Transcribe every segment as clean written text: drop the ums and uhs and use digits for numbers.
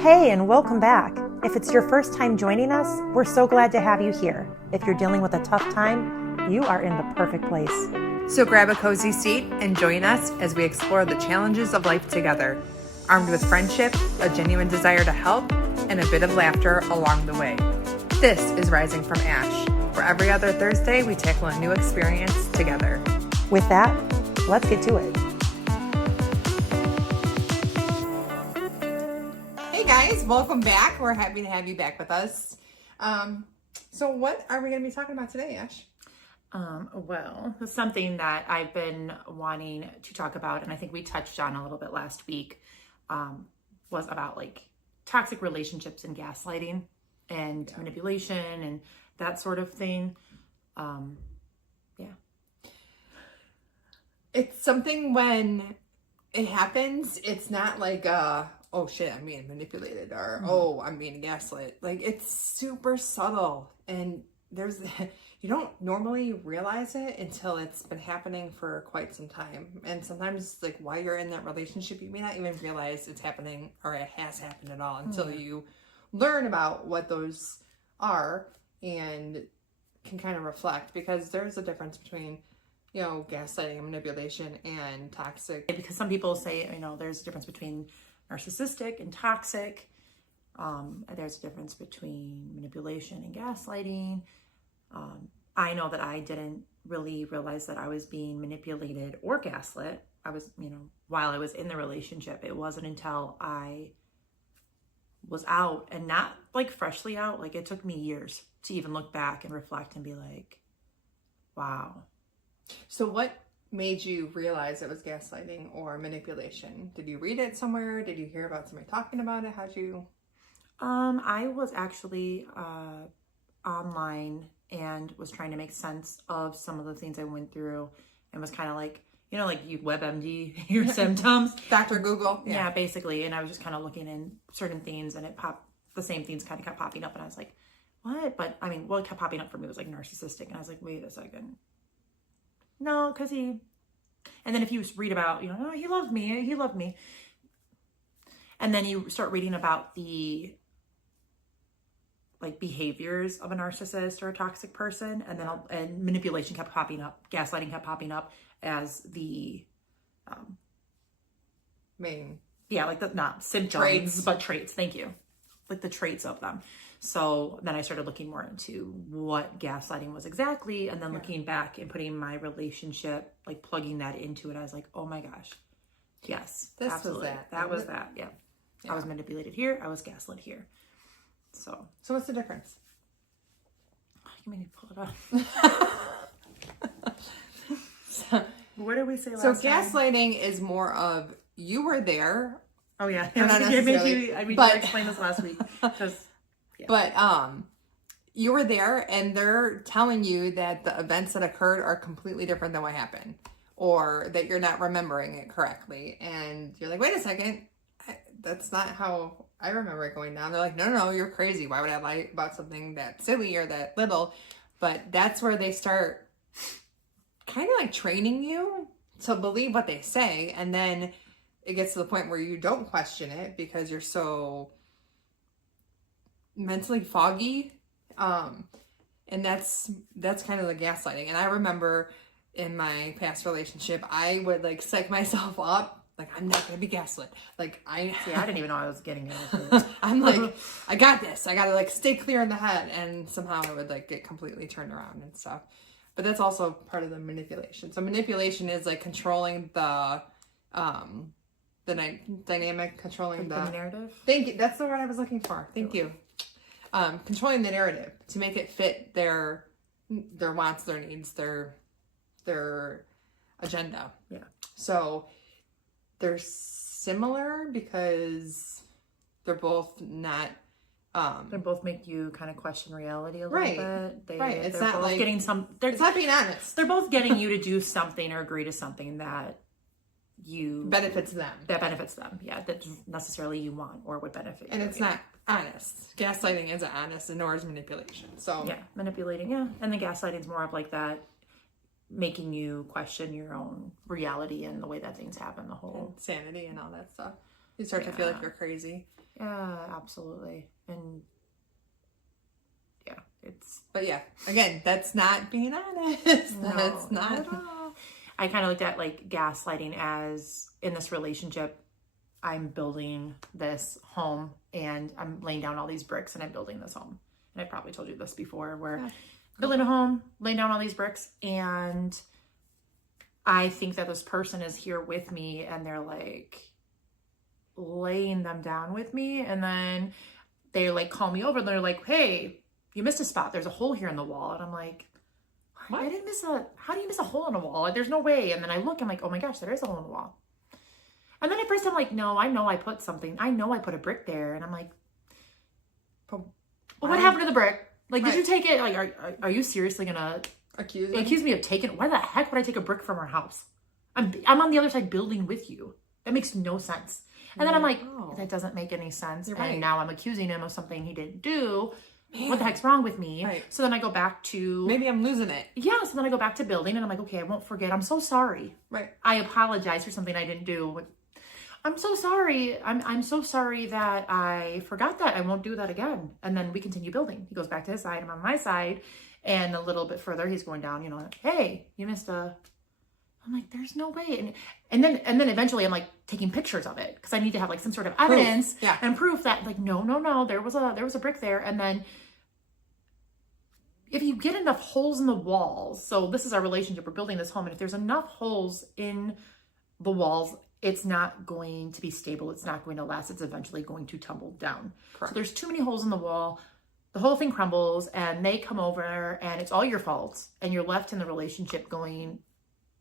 Hey, and welcome back. If it's your first time joining us, we're so glad to have you here. If you're dealing with a tough time, you are in the perfect place. So grab a cozy seat and join us as we explore the challenges of life together, armed with friendship, a genuine desire to help, and a bit of laughter along the way. This is Rising from Ash, where every other Thursday we tackle a new experience together. With that, let's get to it. Hey guys, welcome back. We're happy to have you back with us. So what are we going to be talking about today, Ash? Well, something that I've been wanting to talk about, and I think we touched on a little bit last week, was about like toxic relationships and gaslighting and manipulation and that sort of thing. It's something when it happens, it's not like, oh shit, I'm being manipulated, or oh, I'm being gaslit. Like, it's super subtle, and you don't normally realize it until it's been happening for quite some time. And sometimes, like, while you're in that relationship, you may not even realize it's happening or it has happened at all until you learn about what those are and can kind of reflect, because there's a difference between, you know, gaslighting and manipulation and toxic. Because some people say, you know, there's a difference between narcissistic and toxic. There's a difference between manipulation and gaslighting. I know that I didn't really realize that I was being manipulated or gaslit. I was, you know, while I was in the relationship. It wasn't until I was out, and not like freshly out. Like, it took me years to even look back and reflect and be like, wow. So what made you realize it was gaslighting or manipulation? Did you read it somewhere? Did you hear about somebody talking about it? How'd you? I was actually online and was trying to make sense of some of the things I went through, and was kind of like, you know, like you WebMD your symptoms. Dr. Google. Yeah, basically. And I was just kind of looking in certain things, and the same things kind of kept popping up, and I was like, what? But I mean, what kept popping up for me was like narcissistic, and I was like, wait a second. No, because and then if you read about, you know, oh, he loved me. And then you start reading about the like behaviors of a narcissist or a toxic person, and then and manipulation kept popping up, gaslighting kept popping up as the main, like not symptoms, traits. But traits. Thank you, like the traits of them. So then I started looking more into what gaslighting was exactly, and then looking back and putting my relationship, like plugging that into it. I was like, oh my gosh, yes, this absolutely, was that. That was that. Yeah, I was manipulated here. I was gaslit here. So what's the difference? You made me pull it up. So, what did we say last time? So gaslighting is more of, you were there. Oh yeah, not necessarily. I made you explain this last week. But you were there, and they're telling you that the events that occurred are completely different than what happened, or that you're not remembering it correctly. And you're like, wait a second, that's not how I remember it going down. They're like, no, you're crazy. Why would I lie about something that silly or that little? But that's where they start kind of like training you to believe what they say. And then it gets to the point where you don't question it because you're so mentally foggy. And that's kind of the gaslighting. And I remember in my past relationship, I would like psych myself up. Like, I'm not going to be gaslit. Like, I didn't even know I was getting it. I'm like, I got this. I got to like stay clear in the head. And somehow I would like get completely turned around and stuff. But that's also part of the manipulation. So manipulation is like controlling the dynamic, controlling the narrative. Thank you. That's the word I was looking for. Thank you. Controlling the narrative to make it fit their wants, their needs, their agenda. Yeah. So they're similar because they're both not. They both make you kind of question reality a little bit. It's they're not both like getting some. It's not being honest. They're both getting you to do something or agree to something that benefits them. That benefits them. Yeah, that necessarily you want or would benefit. And it's not honest. Gaslighting isn't honest, and nor is manipulation. So yeah, manipulating. Yeah, and the gaslighting is more of like that, making you question your own reality and the way that things happen. The whole sanity and all that stuff. You start to feel like you're crazy. Yeah, absolutely. And yeah, But yeah, again, that's not being honest. That's not at all. I kind of looked at like gaslighting as in this relationship, I'm building this home and I'm laying down all these bricks and I'm building this home. And I probably told you this before, where building a home, laying down all these bricks, and I think that this person is here with me and they're like laying them down with me, and then they like call me over and they're like, hey, you missed a spot, there's a hole here in the wall. And I'm like, what? How do you miss a hole in a wall? Like, there's no way. And then I look, I'm like, oh my gosh, there is a hole in the wall. And then at first I'm like, no, I know I put something. I know I put a brick there. And I'm like, well, what happened to the brick? Like, did you take it? Like, are you seriously gonna accuse me of taking? Why the heck would I take a brick from our house? I'm on the other side building with you. That makes no sense. And then I'm like, that doesn't make any sense. And now I'm accusing him of something he didn't do. Man. What the heck's wrong with me? Right. So then I go back to... Maybe I'm losing it. Yeah, so then I go back to building and I'm like, okay, I won't forget. I'm so sorry. Right. I apologize for something I didn't do. I'm so sorry. I'm so sorry that I forgot that. I won't do that again. And then we continue building. He goes back to his side. I'm on my side. And a little bit further, he's going down, like, hey, you missed a... I'm like, there's no way. And then eventually I'm like taking pictures of it because I need to have like some sort of evidence and proof that like, no, there was a brick there. And then if you get enough holes in the walls, so this is our relationship, we're building this home, and if there's enough holes in the walls, it's not going to be stable. It's not going to last. It's eventually going to tumble down. Correct. So there's too many holes in the wall. The whole thing crumbles and they come over and it's all your fault. And you're left in the relationship going,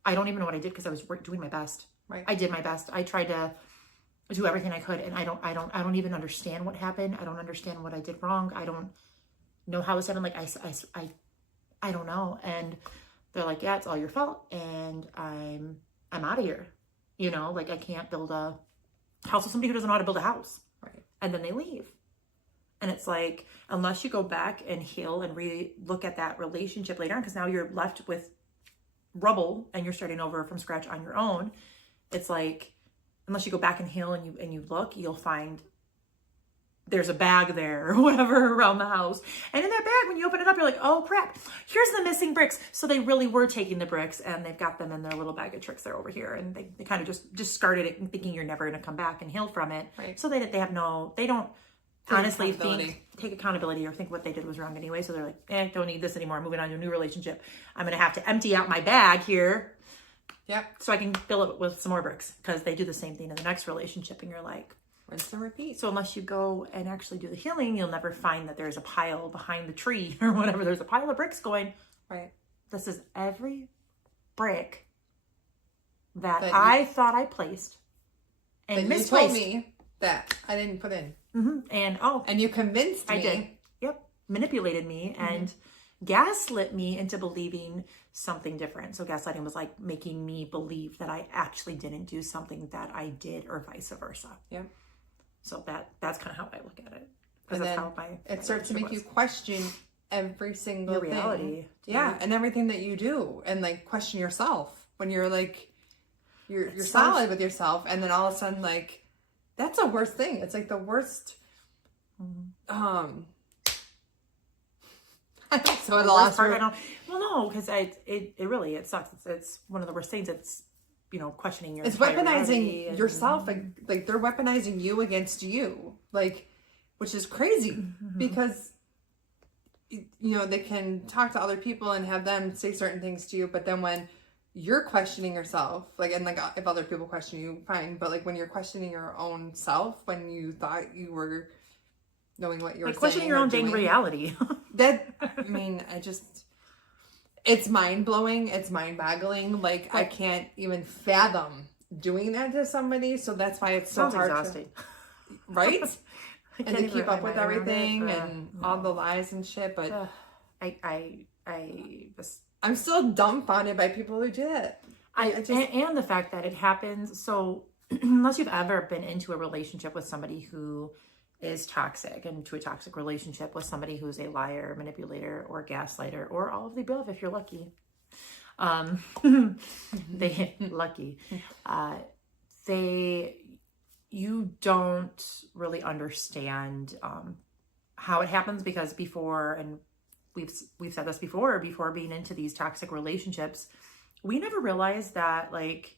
I don't even know what I did because I was doing my best. Right. I did my best. I tried to do everything I could, and I don't even understand what happened. I don't understand what I did wrong. I don't know how it happened. Like I don't know. And they're like, yeah, it's all your fault, and I'm out of here. Like I can't build a house with somebody who doesn't know how to build a house. Right. And then they leave. And it's like, unless you go back and heal and look at that relationship later on, because now you're left with rubble and you're starting over from scratch on your own. It's like, unless you go back and heal and you look, you'll find there's a bag there or whatever around the house. And in that bag, when you open it up, you're like, oh crap, here's the missing bricks. So they really were taking the bricks and they've got them in their little bag of tricks there over here. And they kind of just discarded it and thinking you're never going to come back and heal from it. Right. So they don't honestly take accountability or think what they did was wrong anyway. So they're like, don't need this anymore. I'm moving on to a new relationship. I'm going to have to empty out my bag here. Yep. So I can fill it with some more bricks, because they do the same thing in the next relationship. And you're like, rinse and repeat. So unless you go and actually do the healing, you'll never find that there's a pile behind the tree or whatever. There's a pile of bricks going, right. This is every brick that I thought I placed and misplaced. You told me that I didn't put in. Mm-hmm. And you convinced me. I did. Yep. Manipulated me and gaslit me into believing something different. So gaslighting was like making me believe that I actually didn't do something that I did, or vice versa. Yeah. So that's kind of how I look at it. And that's then how it starts to make you question every single your reality. Yeah, and everything that you do, and like question yourself when you're like you're solid with yourself, and then all of a sudden like that's the worst thing. It's like the worst. So the last part, I don't. Well, no, because it really sucks. It's one of the worst things. It's questioning your. It's weaponizing yourself. Like they're weaponizing you against you. Like, which is crazy because they can talk to other people and have them say certain things to you, but then when you're questioning yourself, if other people question you, fine, but like when you're questioning your own self, when you thought you were knowing what you were saying, questioning your own dang reality. It's mind-blowing, it's mind-boggling. Like, I can't even fathom doing that to somebody, so that's why it's so hard exhausting. Right? And to keep up with everything and all the lies and shit, but I'm still dumbfounded by people who did it. And the fact that it happens. So unless you've ever been into a relationship with somebody who is toxic, and to a toxic relationship with somebody who's a liar, manipulator, or gaslighter, or all of the above if you're lucky, you don't really understand how it happens, because before, and we've said this before being into these toxic relationships, we never realized that, like,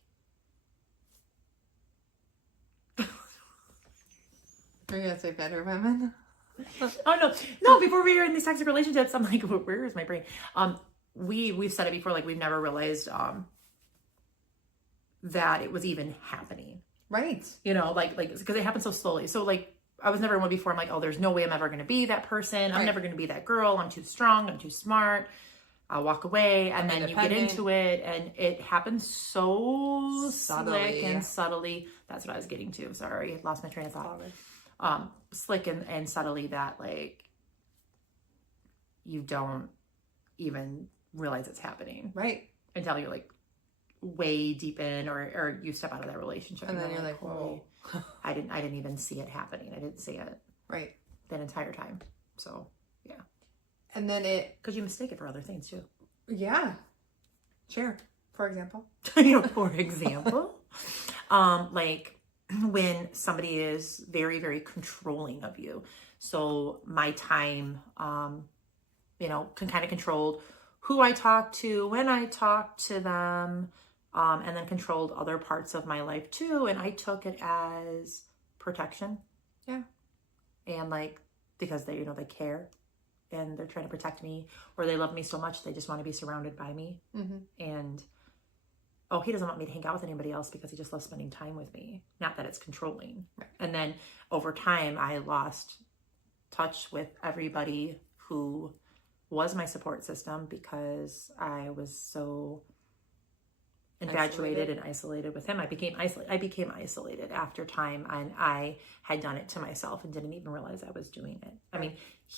Are you gonna say better women? oh no, before we were in these toxic relationships, I'm like, where is my brain? We've said it before, like, we've never realized that it was even happening. Right. You know, like because it happened so slowly. So, like, I was never one before. I'm like, oh, there's no way I'm ever going to be that person. I'm never going to be that girl. I'm too strong. I'm too smart. I'll walk away. And then you get into it, and it happens so slick and subtly. That's what I was getting to. Sorry, lost my train of thought. Slick and subtly, that, like, you don't even realize it's happening. Right. Until you're, like, way deep in, or you step out of that relationship, and then you're like, whoa. I didn't even see it happening. I didn't see it right that entire time. So yeah. And then because you mistake it for other things too. Yeah. Sure. For example. For example, like when somebody is very, very controlling of you. So my time, can kind of control who I talk to, when I talk to them, and then controlled other parts of my life too. And I took it as protection. Yeah. And, like, because they care and they're trying to protect me, or they love me so much, they just want to be surrounded by me. Mm-hmm. And, he doesn't want me to hang out with anybody else because he just loves spending time with me. Not that it's controlling. Right. And then over time, I lost touch with everybody who was my support system because I was so infatuated and isolated with him. I became isolated after time, and I had done it to myself and didn't even realize I was doing it. I mean,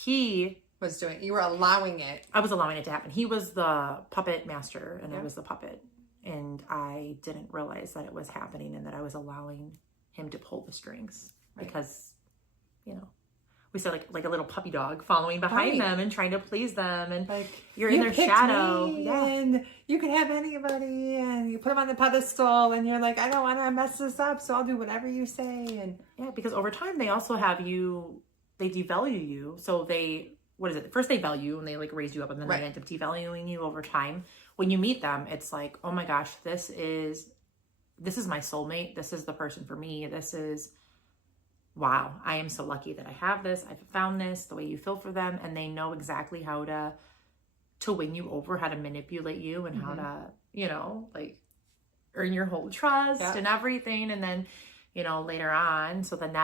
you were allowing it. I was allowing it to happen. He was the puppet master, and I was the puppet. And I didn't realize that it was happening and that I was allowing him to pull the strings. Right. Because, we said like a little puppy dog following behind them and trying to please them, and like, you're in their shadow. And you can have anybody, and you put them on the pedestal, and you're like, I don't want to mess this up, so I'll do whatever you say. And because over time they also have they devalue you. So first they value you and they, like, raise you up, and then they end up devaluing you over time. When you meet them, it's like, oh my gosh, this is my soulmate. This is the person for me. This is, wow, I am so lucky that I have this. I've found this, the way you feel for them. And they know exactly how to win you over, how to manipulate you, and how to, like, earn your whole trust and everything. And then, later on, so then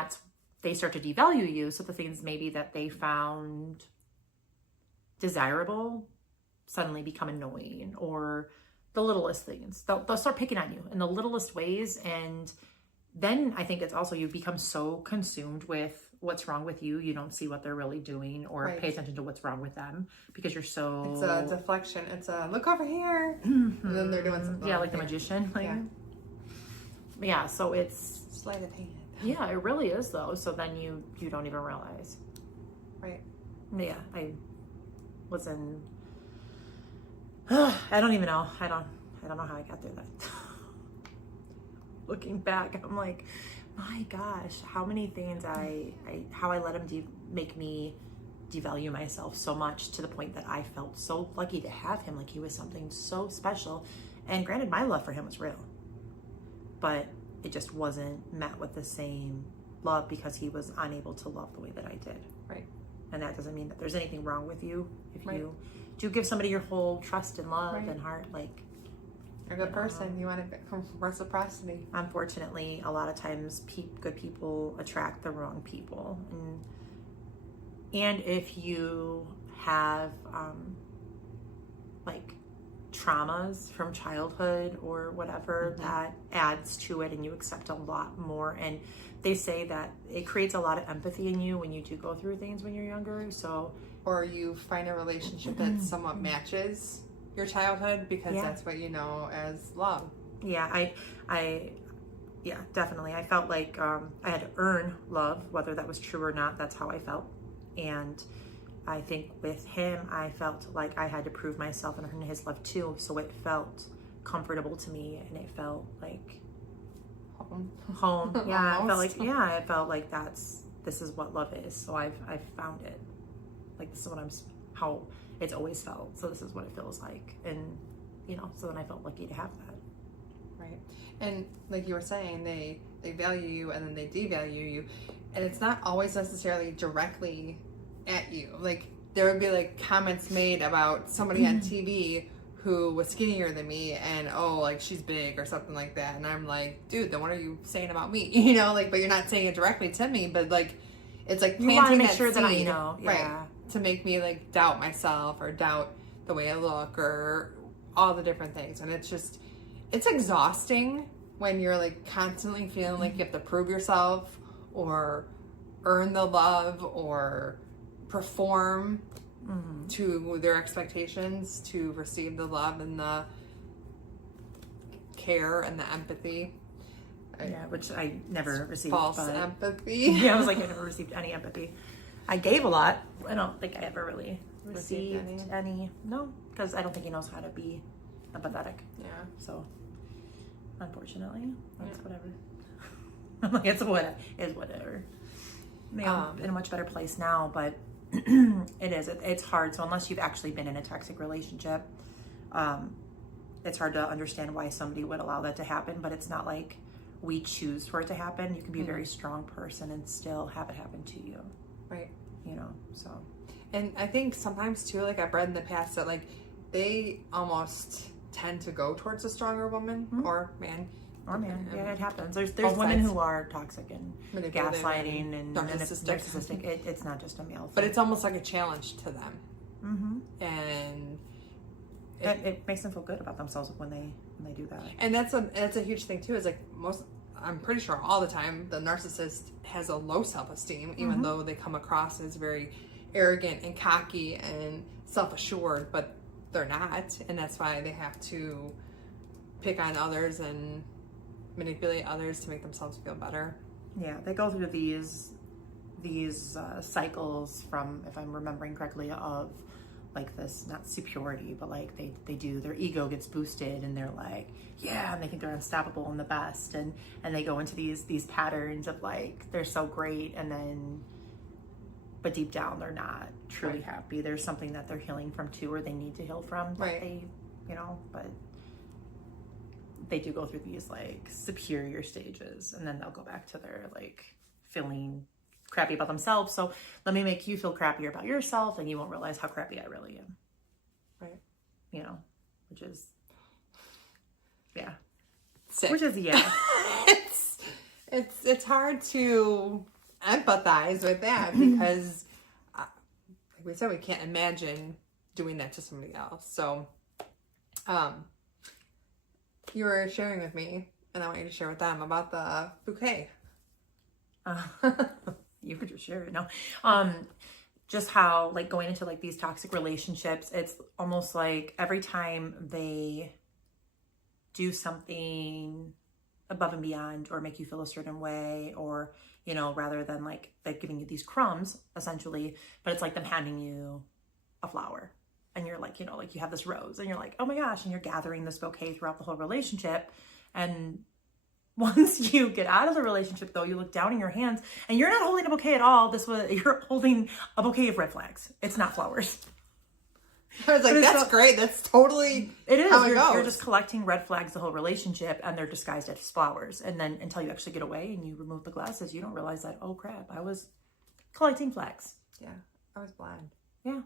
they start to devalue you. So the things maybe that they found desirable suddenly become annoying, or the littlest things. They'll start picking on you in the littlest ways. And then I think it's also, you become so consumed with what's wrong with you, you don't see what they're really doing, or pay attention to what's wrong with them, because you're so... It's a deflection. It's a look over here. Mm-hmm. And then they're doing something. Yeah, like the magician. Like, yeah, so it's... Sleight of hand. Yeah, it really is, though. So then you don't even realize. Right. Yeah, I was in... I don't even know. I don't know how I got through that. Looking back, I'm like, my gosh, how many things how I let him make me devalue myself so much, to the point that I felt so lucky to have him, like he was something so special. And granted, my love for him was real, but it just wasn't met with the same love, because he was unable to love the way that I did. Right. And that doesn't mean that there's anything wrong with you if you do give somebody your whole trust and love and heart. Like, you're a good person. You want reciprocity. Unfortunately, a lot of times good people attract the wrong people. And if you have like traumas from childhood or whatever, that adds to it, and you accept a lot more. And they say that it creates a lot of empathy in you when you do go through things when you're younger. So, or you find a relationship that somewhat matches your childhood, because that's what you know as love. Yeah, yeah, definitely. I felt like I had to earn love, whether that was true or not. That's how I felt. And I think with him, I felt like I had to prove myself and earn his love too. So it felt comfortable to me, and it felt like home. Yeah, Almost. it felt like this is what love is. So I've found it. Like, this is how it's always felt. So this is what it feels like. And, so then I felt lucky to have that. Right. And like you were saying, they value you and then they devalue you. And it's not always necessarily directly at you. Like, there would be like comments made about somebody on TV who was skinnier than me and like she's big or something like that. And I'm like, dude, then what are you saying about me? But you're not saying it directly to me, but like, it's like planting, you want to make that sure that I seed, know. Yeah. Right. To make me like doubt myself or doubt the way I look or all the different things. And it's exhausting when you're like constantly feeling like you have to prove yourself or earn the love or perform to their expectations to receive the love and the care and the empathy. Yeah, which I never received. False empathy. Yeah, I was like, I never received any empathy. I gave a lot. I don't think I ever really received any. No, because I don't think he knows how to be empathetic. Yeah. So, unfortunately, that's whatever. I'm like, it's whatever. Maybe I'm in a much better place now, but it's hard. So unless you've actually been in a toxic relationship, it's hard to understand why somebody would allow that to happen. But it's not like we choose for it to happen. You can be a very strong person and still have it happen to you. Right. So. And I think sometimes too, like I've read in the past that like they almost tend to go towards a stronger woman or man. Yeah, it happens. There's women sides. who are toxic and gaslighting and narcissistic. It's not just a male thing. But it's almost like a challenge to them. And it makes them feel good about themselves when they do that. And that's a huge thing too. Is like I'm pretty sure all the time the narcissist has a low self-esteem, even though they come across as very arrogant and cocky and self-assured, but they're not, and that's why they have to pick on others and manipulate others to make themselves feel better. Yeah, they go through these cycles from, if I'm remembering correctly, of like this, not superiority, but like they do, their ego gets boosted and they're like, yeah, and they think they're unstoppable and the best, and they go into these patterns of like they're so great, and then but deep down they're not truly happy. There's something that they're healing from too, or they need to heal from, that they but they do go through these like superior stages, and then they'll go back to their like feeling crappy about themselves. So let me make you feel crappier about yourself, and you won't realize how crappy I really am. Right. Which is, yeah. Sick. Which is, yeah. it's hard to empathize with that because, like we said, we can't imagine doing that to somebody else. So, you were sharing with me, and I want you to share with them about the bouquet. You could just share it. No. Just how like going into like these toxic relationships, it's almost like every time they do something above and beyond or make you feel a certain way, or, rather than like they're giving you these crumbs essentially, but it's like them handing you a flower, and you're like, like you have this rose and you're like, oh my gosh, and you're gathering this bouquet throughout the whole relationship. And once you get out of the relationship, though, you look down in your hands and you're not holding a bouquet at all. You're holding a bouquet of red flags. It's not flowers. I was like, that's great. That's totally it is. How it goes. You're just collecting red flags the whole relationship, and they're disguised as flowers. And then until you actually get away and you remove the glasses, you don't realize that, oh crap, I was collecting flags. Yeah, I was blind. Yeah,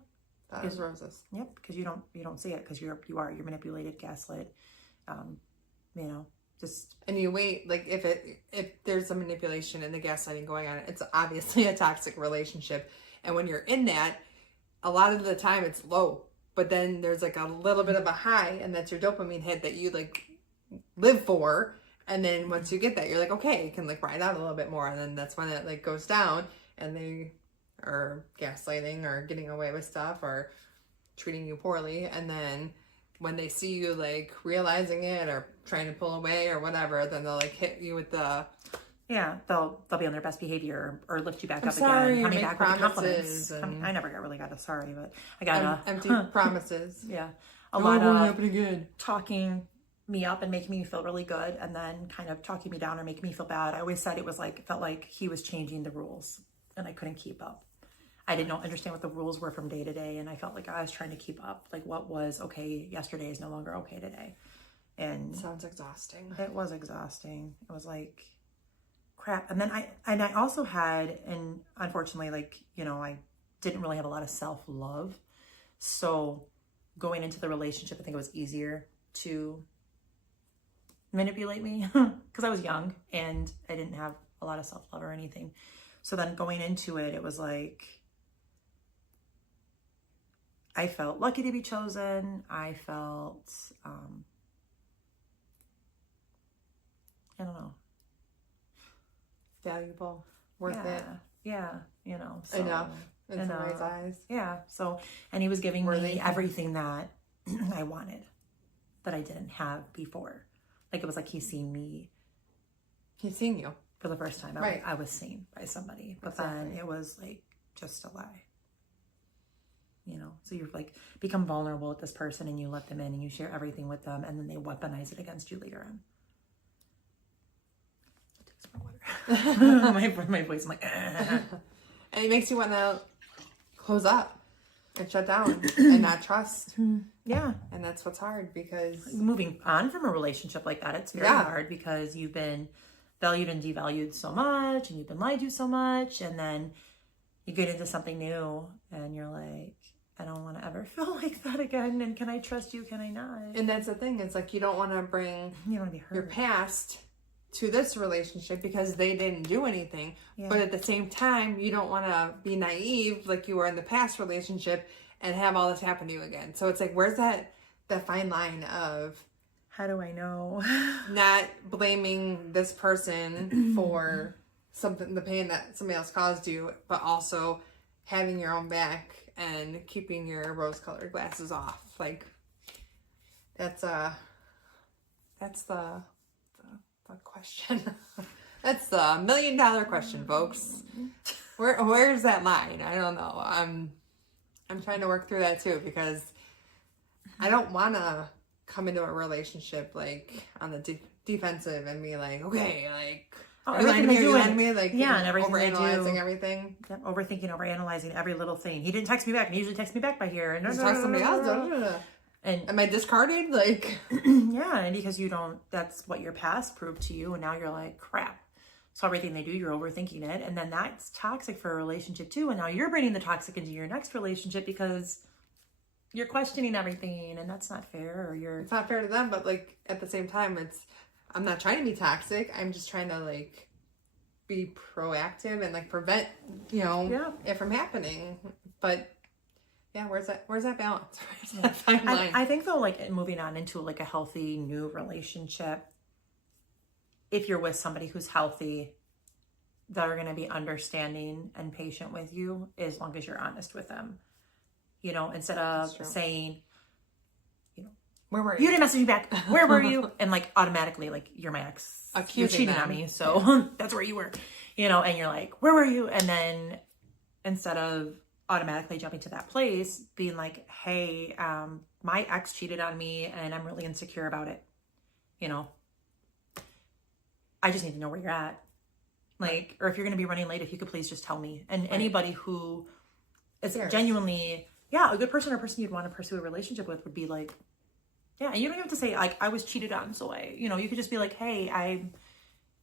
that was roses. Yep, because you don't see it because you're manipulated, gaslit. And you wait, like if there's a manipulation and the gaslighting going on, it's obviously a toxic relationship. And when you're in that, a lot of the time it's low, but then there's like a little bit of a high, and that's your dopamine hit that you like live for. And then once you get that, you're like, okay, you can like ride out a little bit more. And then that's when it like goes down, and they are gaslighting or getting away with stuff or treating you poorly. And then when they see you like realizing it or trying to pull away or whatever, then they'll like hit you with the they'll be on their best behavior or lift you back up sorry, again, coming back with compliments. And I never really got a sorry, but I got empty promises. Yeah, a lot won't of happen again. talking me up and making me feel really good, and then kind of talking me down or making me feel bad. I always said it was like, it felt like he was changing the rules and I couldn't keep up. I didn't understand what the rules were from day to day, and I felt like I was trying to keep up. Like what was okay yesterday is no longer okay today. And sounds exhausting. it was exhausting. It was like crap. And then I also had, and unfortunately, like, you know, I didn't really have a lot of self-love. So going into the relationship, I think it was easier to manipulate me because I was young and I didn't have a lot of self-love or anything. So then going into it, it was like, I felt lucky to be chosen. I felt, I don't know. Valuable. Worth it. Yeah. You know. So, enough in somebody's eyes. Yeah. So, and he was giving Worthy. me everything that I wanted that I didn't have before. Like it was like he's seen me. He's seen you. For the first time. Right. I was seen by somebody. But then it was like just a lie. You know, so you're like become vulnerable with this person and you let them in and you share everything with them and then they weaponize it against you later on. my voice, I'm like, and it makes you want to close up and shut down and not trust. Yeah. And that's what's hard because moving on from a relationship like that, it's very hard because you've been valued and devalued so much and you've been lied to so much, and then you get into something new and you're like, I don't want to ever feel like that again, and can I trust you, can I not? And that's the thing, it's like you don't want to bring your past to this relationship because they didn't do anything, but at the same time you don't want to be naive like you were in the past relationship and have all this happen to you again. So it's like, where's that fine line of how do I know? Not blaming this person for something, the pain that somebody else caused you, but also having your own back and keeping your rose-colored glasses off. Like that's the question. That's the $1 million question, folks. Where's that line? I don't know. I'm trying to work through that too, because I don't want to come into a relationship like on the defensive and be like, okay, like everything they do, and everything overanalyzing everything. Yep, overthinking, overanalyzing every little thing. He didn't text me back, and he usually texts me back by here. And talk to somebody else. And am I discarded? Like, yeah, and because you don't, that's what your past proved to you, and now you're like, crap. So everything they do, you're overthinking it, and then that's toxic for a relationship too. And now you're bringing the toxic into your next relationship because you're questioning everything, and that's not fair. Or it's not fair to them, but like at the same time, I'm not trying to be toxic. I'm just trying to like be proactive and like prevent, it from happening. But yeah, where's that balance? Where's that fine line? I think though, like moving on into like a healthy new relationship, if you're with somebody who's healthy, that are going to be understanding and patient with you, as long as you're honest with them. Instead of saying, where were you? You didn't message me back. Where were you? And like automatically, like you're my ex. You cheated on me, so that's where you were. And you're like, where were you? And then instead of automatically jumping to that place, being like, hey, my ex cheated on me and I'm really insecure about it. I just need to know where you're at. Like, or if you're going to be running late, if you could please just tell me. And anybody who is genuinely, a good person or person you'd want to pursue a relationship with would be like, and you don't have to say like, I was cheated on. So you could just be like, hey,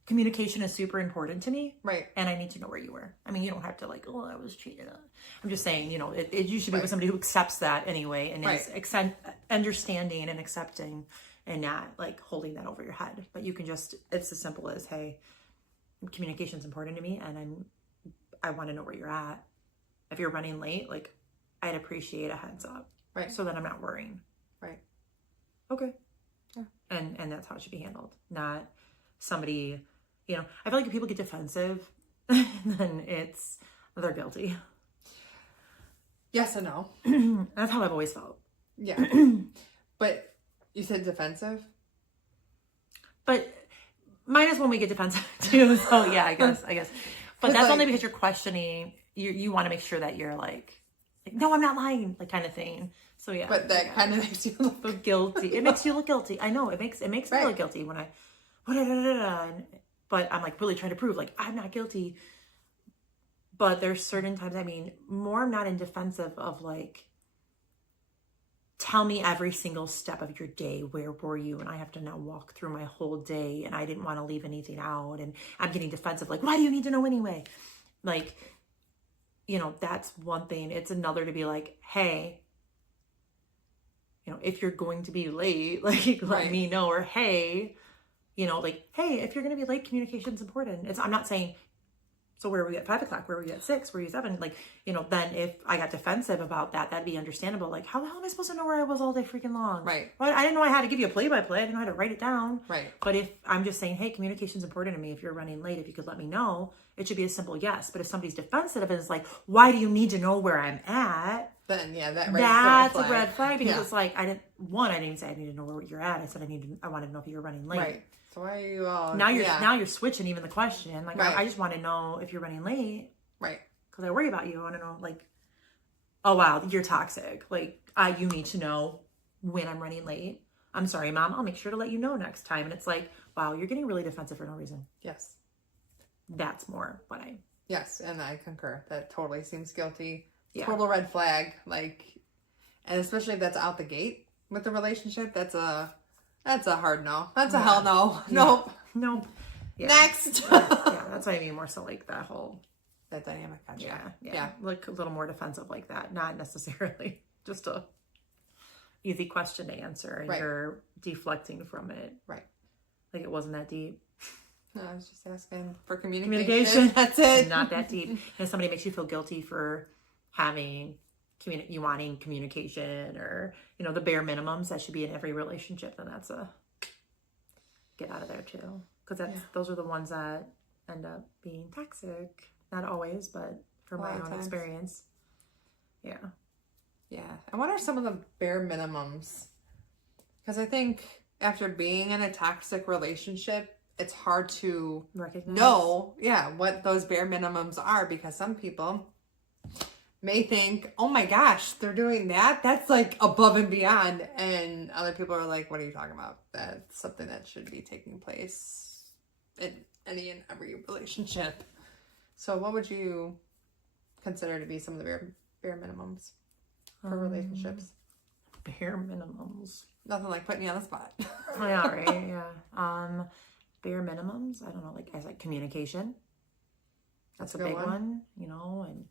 communication is super important to me. Right. And I need to know where you were. I mean, you don't have to like, oh, I was cheated on. I'm just saying, you should be with somebody who accepts that anyway. And is understanding and accepting and not like holding that over your head. But you can just, it's as simple as, hey, communication is important to me. And I want to know where you're at. If you're running late, like I'd appreciate a heads up. Right. So that I'm not worrying. Right. Okay. Yeah. And that's how it should be handled. Not somebody, I feel like if people get defensive, then they're guilty. Yes and no. That's how I've always felt. Yeah. But you said defensive? But minus when we get defensive too. So yeah, I guess. But that's only because you're questioning, you want to make sure that you're like, no, I'm not lying, like kind of thing. So yeah. But that kind of makes you look guilty. It makes you look guilty. I know, it makes me look guilty when but I'm like really trying to prove like I'm not guilty. But there's certain times, I mean, more I'm not in defensive of like, tell me every single step of your day. Where were you? And I have to now walk through my whole day and I didn't want to leave anything out. And I'm getting defensive. Like, why do you need to know anyway? Like, you know, that's one thing. It's another to be like, hey, you know, if you're going to be late, like let me know. Or, hey, you know, like, hey, if you're going to be late, communication's important. I'm not saying, so where were we at 5 o'clock? Where were we at 6? Where were you 7? Like, you know, then if I got defensive about that, that'd be understandable. Like, how the hell am I supposed to know where I was all day freaking long? Right. Well, I didn't know I had to give you a play-by-play. I didn't know how to write it down. Right. But if I'm just saying, hey, communication's important to me. If you're running late, if you could let me know, it should be a simple yes. But if somebody's defensive and is like, why do you need to know where I'm at? Then that's a red flag because it's like, I didn't even say I need to know where you're at. I said I wanted to know if you were running late. Right. So why are you all... Now you're switching even the question. Like, I just want to know if you're running late. Right. Because I worry about you. I want to know, like, oh, wow, you're toxic. Like, you need to know when I'm running late. I'm sorry, Mom. I'll make sure to let you know next time. And it's like, wow, you're getting really defensive for no reason. Yes. That's more what I... Yes, and I concur. That totally seems guilty. Yeah. Total red flag. Like, and especially if that's out the gate with the relationship, that's a hard no. That's a hell no. Yeah. Nope. Yeah. Next. Yeah, that's what I mean. More so like that whole... That dynamic. Gotcha. Yeah. Like a little more defensive like that. Not necessarily just a easy question to answer and you're deflecting from it. Right. Like it wasn't that deep. No, I was just asking for communication. That's it. Not that deep. And somebody makes you feel guilty for having you wanting communication or, you know, the bare minimums that should be in every relationship, then that's a get out of there too. Because those are the ones that end up being toxic. Not always, but from my own experience. Yeah. Yeah. And what are some of the bare minimums? Because I think after being in a toxic relationship, it's hard to know, what those bare minimums are, because some people may think, oh my gosh, they're doing that? That's like above and beyond. And other people are like, what are you talking about? That's something that should be taking place in any and every relationship. So what would you consider to be some of the bare minimums for relationships? Bare minimums. Nothing like putting you on the spot. Yeah, right. Yeah. Bare minimums. I don't know. Like, as like communication. That's a big one, you know. And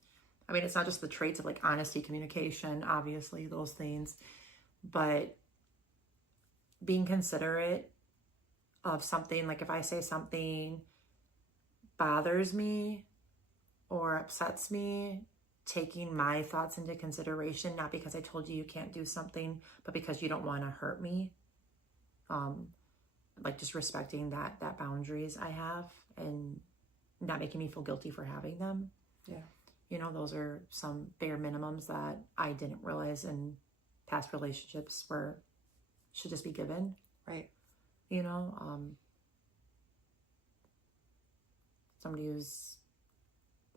I mean, it's not just the traits of like honesty, communication, obviously those things, but being considerate of something. Like if I say something bothers me or upsets me, taking my thoughts into consideration, not because I told you you can't do something, but because you don't want to hurt me. Like just respecting that boundaries I have and not making me feel guilty for having them. Yeah. You know, those are some bare minimums that I didn't realize in past relationships were should just be given. Right. You know, somebody who's,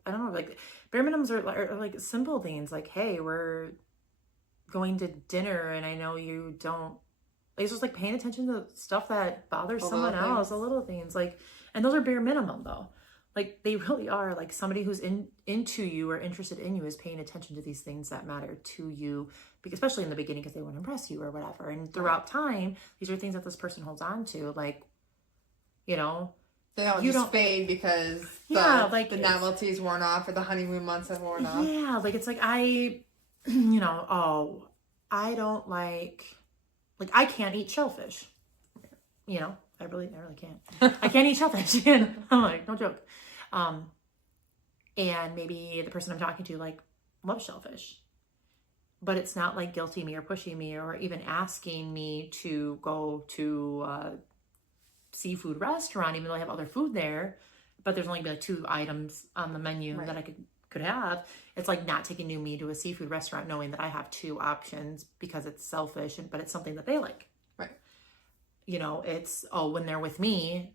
I don't know, like bare minimums are like simple things like, hey, we're going to dinner and I know you don't, like, it's just like paying attention to stuff that bothers someone else, the little things, like, and those are bare minimum though. Like they really are. Like somebody who's into you or interested in you is paying attention to these things that matter to you, because especially in the beginning, because they want to impress you or whatever. And throughout time, these are things that this person holds on to. Like, you know, they don't fade because the novelty's worn off or the honeymoon months have worn off. Yeah, like it's like I don't like I can't eat shellfish. You know, I really can't. I can't eat shellfish. And I'm like, no joke. And maybe the person I'm talking to like loves shellfish, but it's not like guilting me or pushing me or even asking me to go to a seafood restaurant, even though I have other food there, but there's only like 2 items on the menu that I could have. It's like not taking me to a seafood restaurant knowing that I have 2 options because it's selfish, but it's something that they like. Right. You know, it's, when they're with me,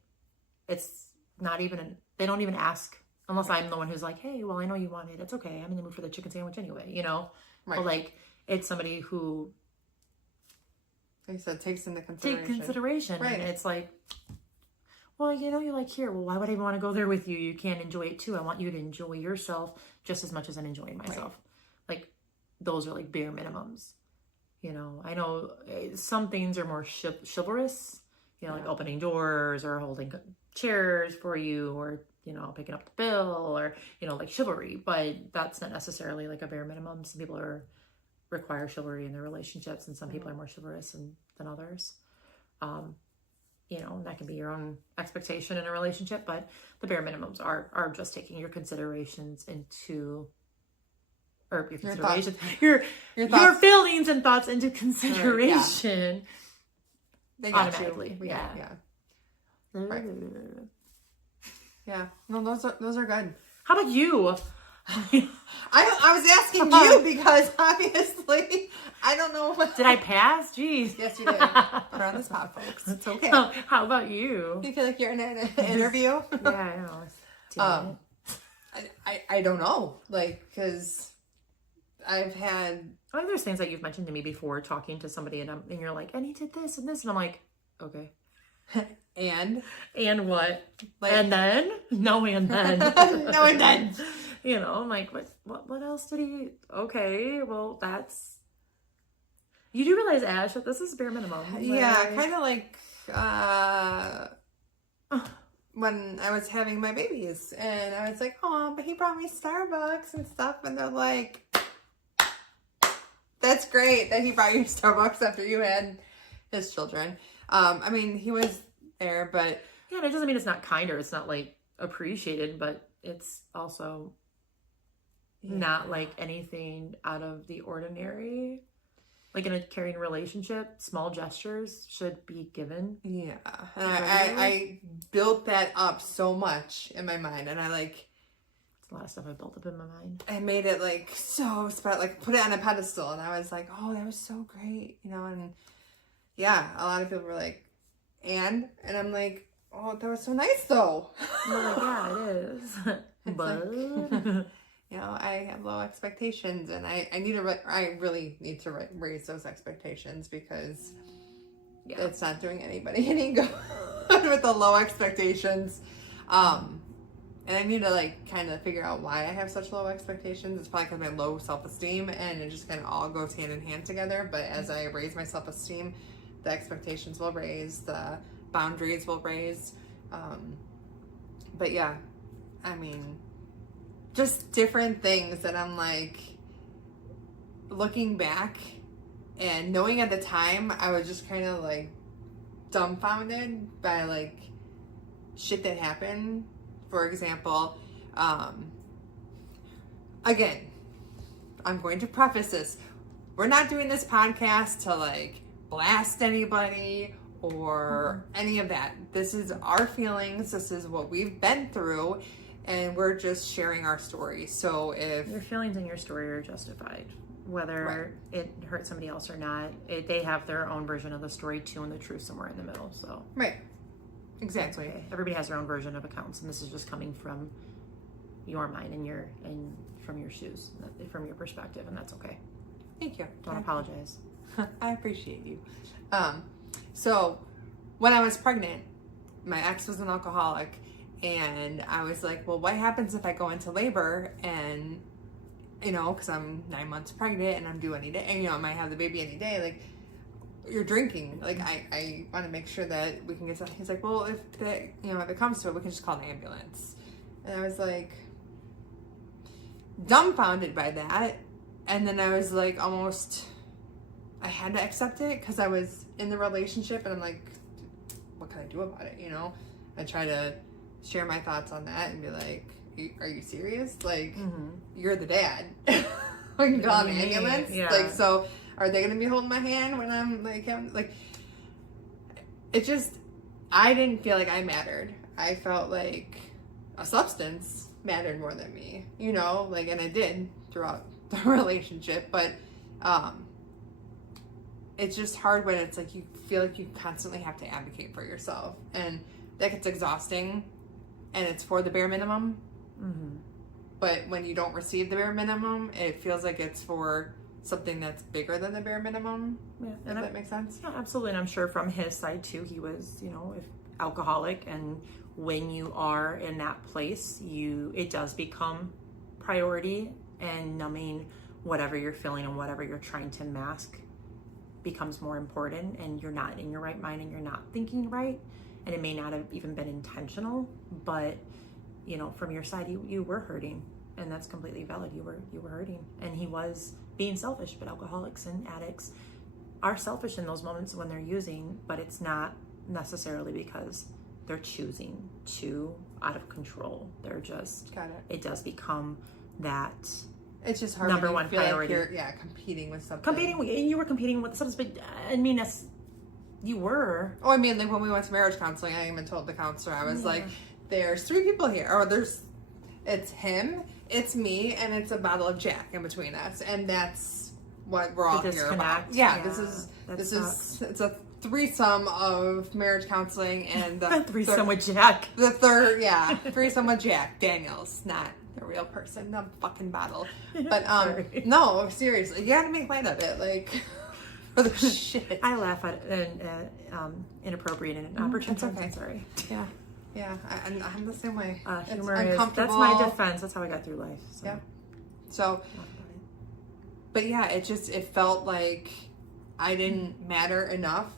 it's not even, they don't even ask unless I'm the one who's like, hey, well, I know you want it. It's okay. I'm in the mood for the chicken sandwich anyway, you know? Right. But like, it's somebody who, like you said, takes into consideration. Right. And it's like, well, you know, you like here. Well, why would I want to go there with you? You can't enjoy it too. I want you to enjoy yourself just as much as I'm enjoying myself. Right. Like, those are like bare minimums. You know, I know some things are more chivalrous, you know, like opening doors or holding chairs for you, or, you know, picking up the bill, or, you know, like chivalry, but that's not necessarily like a bare minimum. Some people require chivalry in their relationships, and some people are more chivalrous than others. You know, that can be your own expectation in a relationship, but the bare minimums are just taking your considerations into, or your considerations, your feelings and thoughts into consideration. They got automatically. You. Yeah. Right. Yeah. No, those are good. How about you? I was asking you because obviously I don't know what. Did I pass? Jeez. Yes, you did. We're on the spot, folks. It's okay. How about you? You feel like you're in an interview? Yeah, I know. I don't know, like, because I've had. Oh, there's things that you've mentioned to me before, talking to somebody, and you're like, and he did this and this, and I'm like, okay. And what? Like, and then? No, and then. No, and then. You know, I'm like, what else did he? Okay, well, that's. You do realize, Ash, that this is bare minimum. Yeah, kind of like when I was having my babies, and I was like, oh, but he brought me Starbucks and stuff, and they're like, that's great that he brought you Starbucks after you had his children. I mean, he was there, but yeah, and it doesn't mean it's not kind, or it's not like appreciated, but it's also not like anything out of the ordinary. Like in a caring relationship, small gestures should be given. Yeah, and I built that up so much in my mind, and I like. A lot of stuff I built up in my mind. I made it like so special, like put it on a pedestal, and I was like, oh, that was so great, you know. And yeah, a lot of people were like, and I'm like, oh, that was so nice though. Like, yeah, it is. But like, you know, I have low expectations, and I really need to raise those expectations, because it's not doing anybody any good with the low expectations. And I need to like kind of figure out why I have such low expectations. It's probably because of my low self-esteem, and it just kind of all goes hand in hand together. But as I raise my self-esteem, the expectations will raise, the boundaries will raise. But yeah, I mean, just different things that I'm like, looking back and knowing at the time, I was just kind of like dumbfounded by like shit that happened. For example, again, I'm going to preface this. We're not doing this podcast to like blast anybody or any of that. This is our feelings. This is what we've been through, and we're just sharing our story. So if your feelings and your story are justified, whether it hurt somebody else or not, they have their own version of the story too, and the truth somewhere in the middle. So exactly. Okay. Everybody has their own version of accounts, and this is just coming from your mind and from your shoes, from your perspective, and that's okay. Thank you. Don't apologize. I appreciate you. So when I was pregnant, my ex was an alcoholic, and I was like, well, what happens if I go into labor and, you know, because I'm 9 months pregnant and I'm due any day, and, you know, I might have the baby any day, like, you're drinking. Like, I want to make sure that we can get something. He's like, well, if it comes to it, we can just call an ambulance. And I was like, dumbfounded by that. And then I was like, I had to accept it because I was in the relationship, and I'm like, what can I do about it? You know, I try to share my thoughts on that and be like, are you serious? Like, you're the dad. We can call an ambulance. Yeah. Like, so are they going to be holding my hand when I'm like, it just, I didn't feel like I mattered. I felt like a substance mattered more than me, you know, like, and it did throughout the relationship, but, it's just hard when it's like, you feel like you constantly have to advocate for yourself, and that gets exhausting, and it's for the bare minimum. But when you don't receive the bare minimum, it feels like it's for something that's bigger than the bare minimum. Yeah, If that makes sense. Yeah, absolutely. And I'm sure from his side too, he was, if alcoholic, and when you are in that place, it does become priority, and numbing whatever you're feeling and whatever you're trying to mask becomes more important, and you're not in your right mind and you're not thinking right, and it may not have even been intentional, but from your side, you were hurting, and that's completely valid. You were hurting, and he was being selfish. But alcoholics and addicts are selfish in those moments when they're using, but it's not necessarily because they're choosing to out of control. They're just, Got it. It does become that it's just hard number when you one feel priority. Like you're, competing with something. You were competing with something, but I mean, you were. Oh, I mean, like when we went to marriage counseling, I even told the counselor, I was like, there's 3 people here, or it's him, it's me, and it's a bottle of Jack in between us, and that's what we're all here about. Yeah, this is it's a threesome of marriage counseling, and the threesome with Jack. The third, threesome with Jack Daniels, not the real person, the fucking bottle. But no, seriously, you gotta make light of it, like for the shit. I laugh at inappropriate and inopportune. It's okay. Sorry. Yeah, I'm the same way. Humor is, that's my defense. That's how I got through life. So. Yeah. So, but yeah, it felt like I didn't matter enough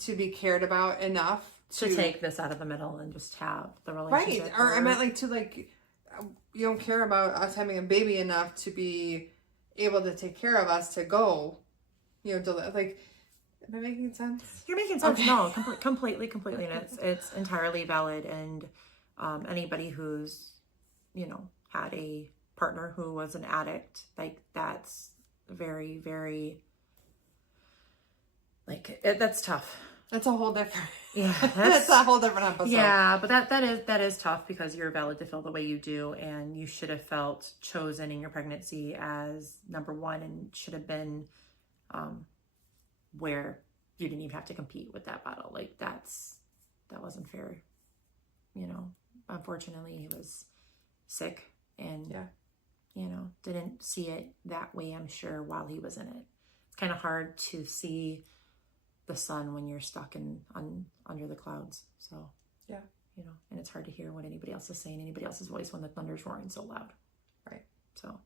to be cared about enough to take this out of the middle and just have the relationship. Right. Or I meant you don't care about us having a baby enough to be able to take care of us to go, am I making sense? You're making sense. Okay. No, completely. And it's entirely valid. And anybody who's, had a partner who was an addict, that's very, very, that's tough. That's a whole different. Yeah, that's a whole different episode. Yeah, but that is tough, because you're valid to feel the way you do, and you should have felt chosen in your pregnancy as number one, and should have been where you didn't even have to compete with that bottle. That wasn't fair. Unfortunately, he was sick, and didn't see it that way, I'm sure, while he was in it. It's kind of hard to see the sun when you're stuck under the clouds. So and it's hard to hear what anybody else is saying, anybody else's voice, when the thunder's roaring so loud. Right. So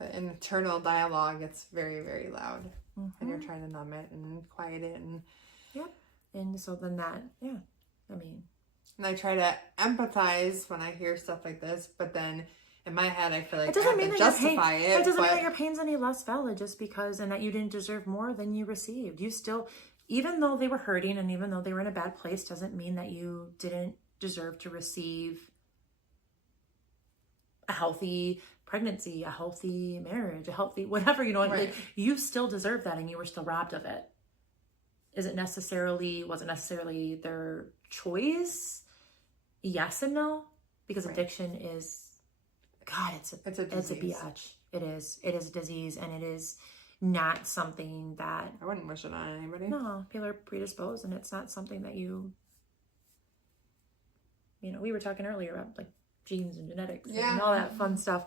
the internal dialogue gets very, very loud, and you're trying to numb it and quiet it, and and so then and I try to empathize when I hear stuff like this, but then in my head I feel like it doesn't mean to that justify it. It doesn't mean that your pain's any less valid just because, and that you didn't deserve more than you received. You still, even though they were hurting and even though they were in a bad place, doesn't mean that you didn't deserve to receive a healthy pregnancy, a healthy marriage, a healthy whatever, Right. You still deserve that, and you were still robbed of it. Was it necessarily their choice? Yes and no, because addiction is, God, it's a biatch. It is a disease, and it is not something that I wouldn't wish it on anybody. No, people are predisposed, and it's not something that we were talking earlier about genes and genetics and all that fun stuff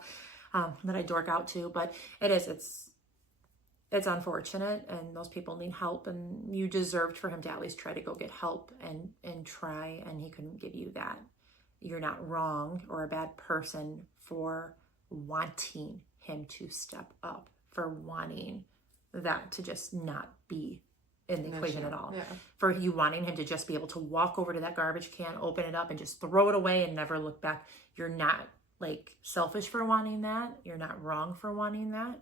that I dork out to, but it's unfortunate, and those people need help, and you deserved for him to at least try to go get help and try, and he couldn't give you that. You're not wrong or a bad person for wanting him to step up, for wanting that to just not be in the equation at all. Yeah. For you wanting him to just be able to walk over to that garbage can, open it up, and just throw it away and never look back. You're not selfish for wanting that. You're not wrong for wanting that.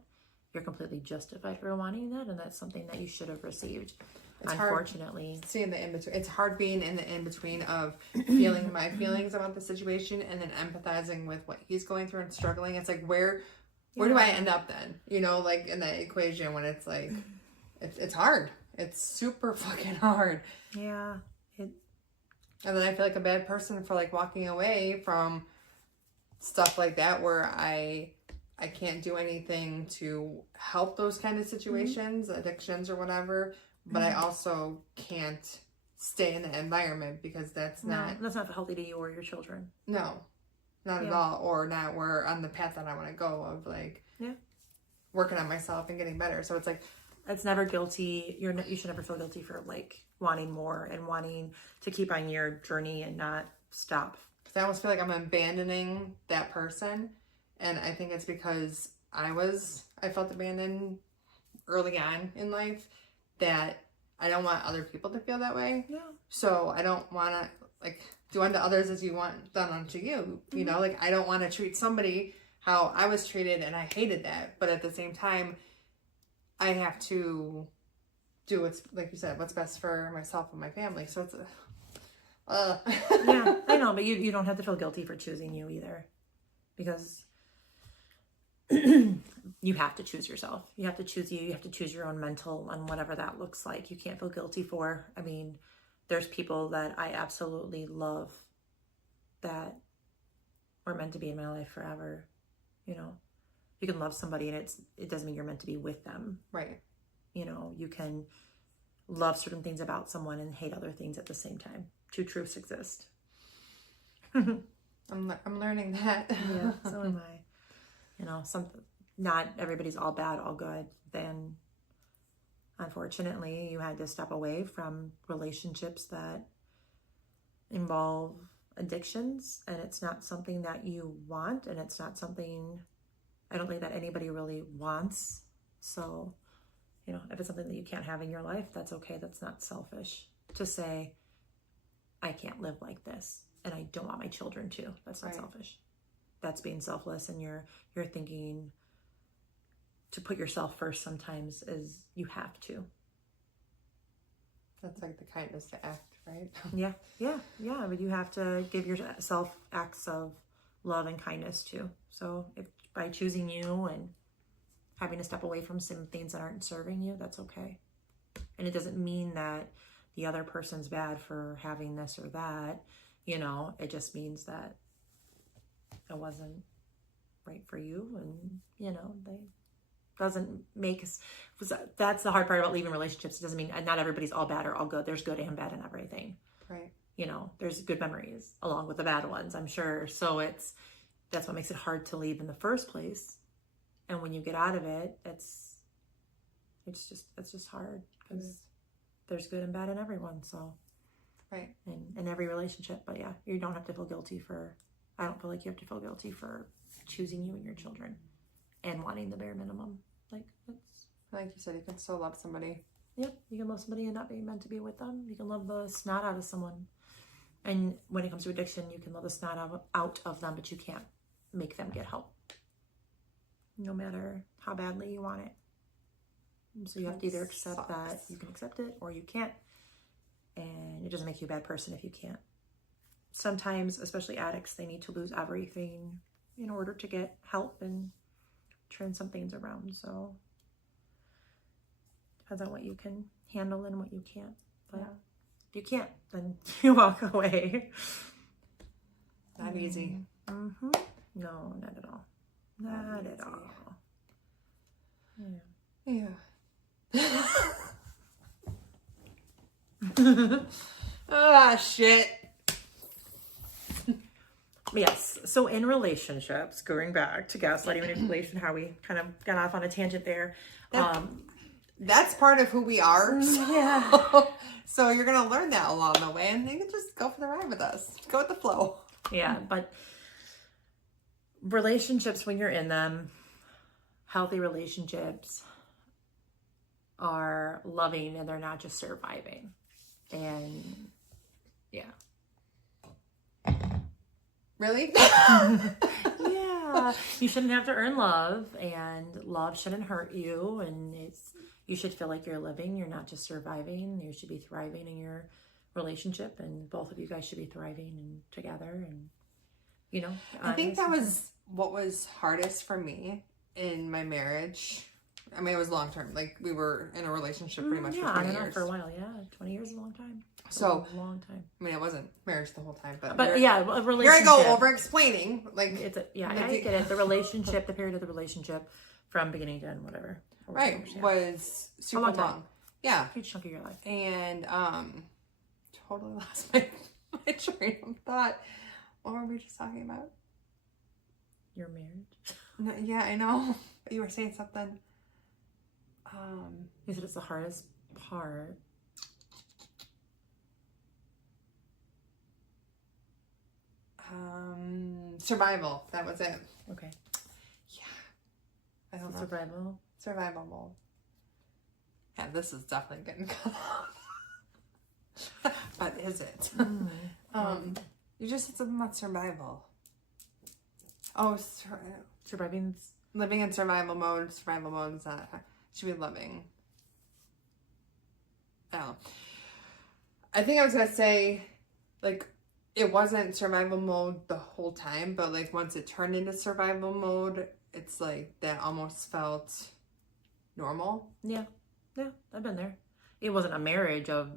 You're completely justified for wanting that, and that's something that you should have received. It's unfortunately hard seeing the in-between. It's hard being in the in-between of feeling my feelings about the situation and then empathizing with what he's going through and struggling. It's where do I end up then? In the equation, when it's it's hard. It's super fucking hard. Yeah. And then I feel like a bad person for walking away from stuff like that, where I can't do anything to help those kind of situations, addictions or whatever, but I also can't stay in the environment because that's not healthy to you or your children. No, not at all, or not where on the path that I want to go of working on myself and getting better. So it's like, it's never guilty. You should never feel guilty for like wanting more and wanting to keep on your journey and not stop. because I almost feel like I'm abandoning that person. And I think it's because I felt abandoned early on in life, that I don't want other people to feel that way. Yeah. So I don't want to like do unto others as you want done unto you. You know, like I don't want to treat somebody how I was treated, and I hated that. But at the same time, I have to do what's, like you said, what's best for myself and my family. So it's Yeah, I know, but you don't have to feel guilty for choosing you either, because you have to choose yourself. You have to choose you. You have to choose your own mental and whatever that looks like. You can't feel guilty for. I mean, there's people that I absolutely love that were meant to be in my life forever. You know, you can love somebody and it doesn't mean you're meant to be with them. right. You know, you can love certain things about someone and hate other things at the same time. Two truths exist. I'm learning that. Yeah, so am I. You know, not everybody's all bad, all good. Then, unfortunately, you had to step away from relationships that involve addictions, and it's not something that you want, and it's not something I don't think that anybody really wants. So, you know, if it's something that you can't have in your life, that's okay. That's not selfish to say, I can't live like this, and I don't want my children to. That's not Right. selfish. That's being selfless, and you're thinking to put yourself first sometimes is you have to. That's like the kindness to act, right? Yeah, but you have to give yourself acts of love and kindness too. So if by choosing you and having to step away from some things that aren't serving you, that's okay. And it doesn't mean that the other person's bad for having this or that. You know, it just means that it wasn't right for you, and you know, doesn't make us. That's the hard part about leaving relationships. It doesn't mean not everybody's all bad or all good. There's good and bad in everything. Right. You know, there's good memories along with the bad ones, I'm sure. So that's what makes it hard to leave in the first place. And when you get out of it, it's just hard because there's good and bad in everyone. So, Right. in every relationship. But yeah, you don't have to feel guilty for. I don't feel like you have to feel guilty for choosing you and your children and wanting the bare minimum. Like Like you said, you can still love somebody. yep, you can love somebody and not be meant to be with them. You can love the snot out of someone. And when it comes to addiction, you can love the snot out of them, but you can't make them get help. No matter how badly you want it. So you have to either accept that you can accept it or you can't. And it doesn't make you a bad person if you can't. Sometimes, especially addicts, they need to lose everything in order to get help and turn some things around. So depends on what you can handle and what you can't. But if you can't, then you walk away. Not easy. Mm-hmm. No, not at all. Not at all. Yeah. Ah, shit. Yes. So in relationships, going back to gaslighting, manipulation, how we kind of got off on a tangent there. That's part of who we are. Yeah. So you're going to learn that along the way, and you can just go for the ride with us. Go with the flow. Yeah. But relationships, when you're in them, healthy relationships are loving and they're not just surviving. And yeah. Really? Yeah. You shouldn't have to earn love, and love shouldn't hurt you, and you should feel like you're living. You're not just surviving. You should be thriving in your relationship, and both of you guys should be thriving and together, and you know. I think that was what was hardest for me in my marriage. I mean, it was long term. Like, we were in a relationship pretty much for 20 years. For a while, yeah. 20 years is a long time. So, a long time. I mean, it wasn't marriage the whole time, but yeah, a relationship. Here I go over explaining. Like, I get it. The relationship, the period of the relationship, from beginning to end, whatever. Right, yeah. was super long time. long. Yeah, Huge chunk of your life. and totally lost my train of thought. What were we just talking about? Your marriage. No, yeah, I know. You were saying something. You said it's the hardest part. Survival. That was it. Okay. Yeah. I don't know. Survival. Survival mode. Yeah, this is definitely getting cut off. But is it? You just said something about survival. Oh, Surviving. living in survival mode. Survival mode is not. Should be living. I don't know. I think I was gonna say, like, it wasn't survival mode the whole time, but like once it turned into survival mode, it's like that almost felt normal. Yeah, I've been there. It wasn't a marriage of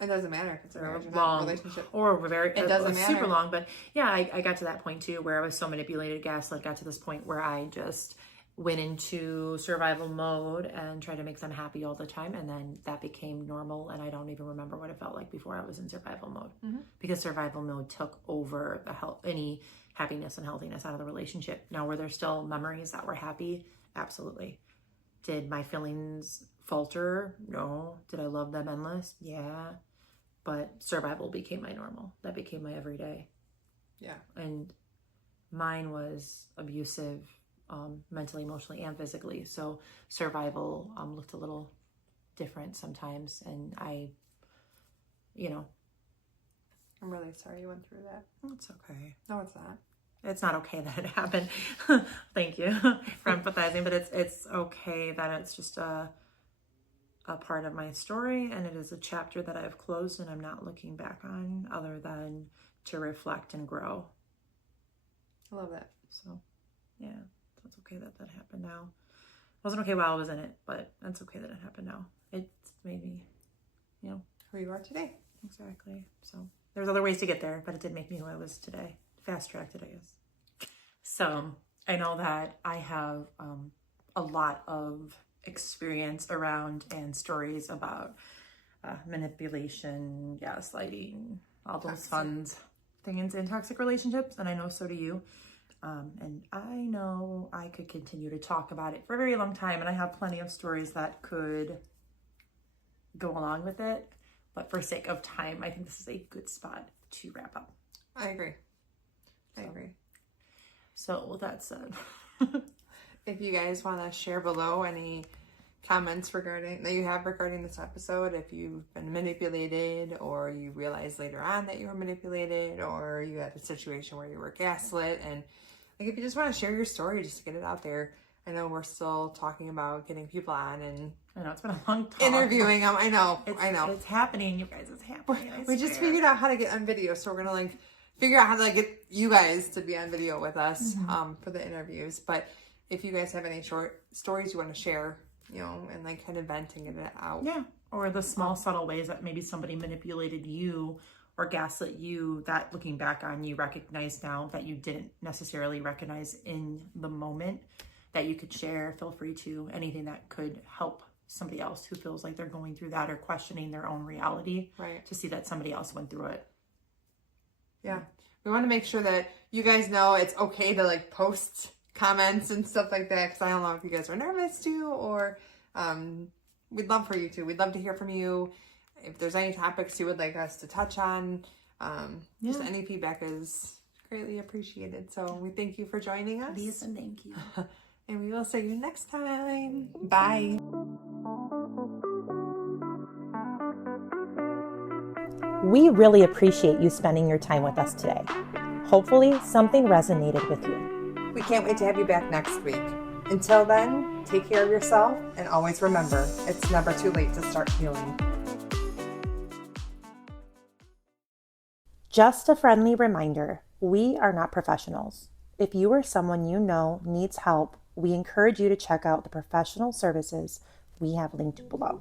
It doesn't matter if it's a marriage or long not, relationship. or very It doesn't matter. super long, but yeah, I got to that point too where I was so manipulated, gaslit. Got to this point where I just went into survival mode and tried to make them happy all the time, and then that became normal, and I don't even remember what it felt like before I was in survival mode, because survival mode took over any happiness and healthiness out of the relationship. Now, were there still memories that were happy? Absolutely. Did my feelings falter? No. Did I love them endless? Yeah. But survival became my normal. That became my everyday. Yeah. And mine was abusive, mentally, emotionally, and physically. So survival looked a little different sometimes. And I, I'm really sorry you went through that. it's okay. No, it's not. It's not okay that it happened. Thank you for empathizing, but it's okay that it's just a part of my story, and it is a chapter that I've closed and I'm not looking back on other than to reflect and grow. I love that. So, yeah, so it's okay that happened now. It wasn't okay while I was in it, but it's okay that it happened now. It's made me, Who you are today. Exactly. So there's other ways to get there, but it did make me who I was today. Fast-tracked it, I guess. So I know that I have a lot of experience around and stories about manipulation, gaslighting, all those fun things in toxic relationships, and I know so do you. And I know I could continue to talk about it for a very long time, and I have plenty of stories that could go along with it, but for sake of time, I think this is a good spot to wrap up. I agree. I agree. So with that said, if you guys want to share below any comments that you have regarding this episode, if you've been manipulated, or you realized later on that you were manipulated, or you had a situation where you were gaslit, and like if you just want to share your story just to get it out there. I know we're still talking about getting people on, and I know it's been a long talk. Interviewing them. I know. It's happening, you guys. It's happening. We just figured out how to get on video, so we're gonna figure out how to get you guys to be on video with us for the interviews. But if you guys have any short stories you want to share, and kind of vent and get it out. Yeah. Or the small subtle ways that maybe somebody manipulated you or gaslit you, that looking back on you recognize now that you didn't necessarily recognize in the moment, that you could share. Feel free to. Anything that could help somebody else who feels like they're going through that or questioning their own reality. Right. To see that somebody else went through it. Yeah. We want to make sure that you guys know it's okay to post comments and stuff like that, because I don't know if you guys are nervous to, or we'd love for you to. We'd love to hear from you. If there's any topics you would like us to touch on, just any feedback is greatly appreciated. So we thank you for joining us. Yes, and thank you. And we will see you next time. Bye. We really appreciate you spending your time with us today. Hopefully, something resonated with you. We can't wait to have you back next week. Until then, take care of yourself, and always remember, it's never too late to start healing. Just a friendly reminder, we are not professionals. If you or someone you know needs help, we encourage you to check out the professional services we have linked below.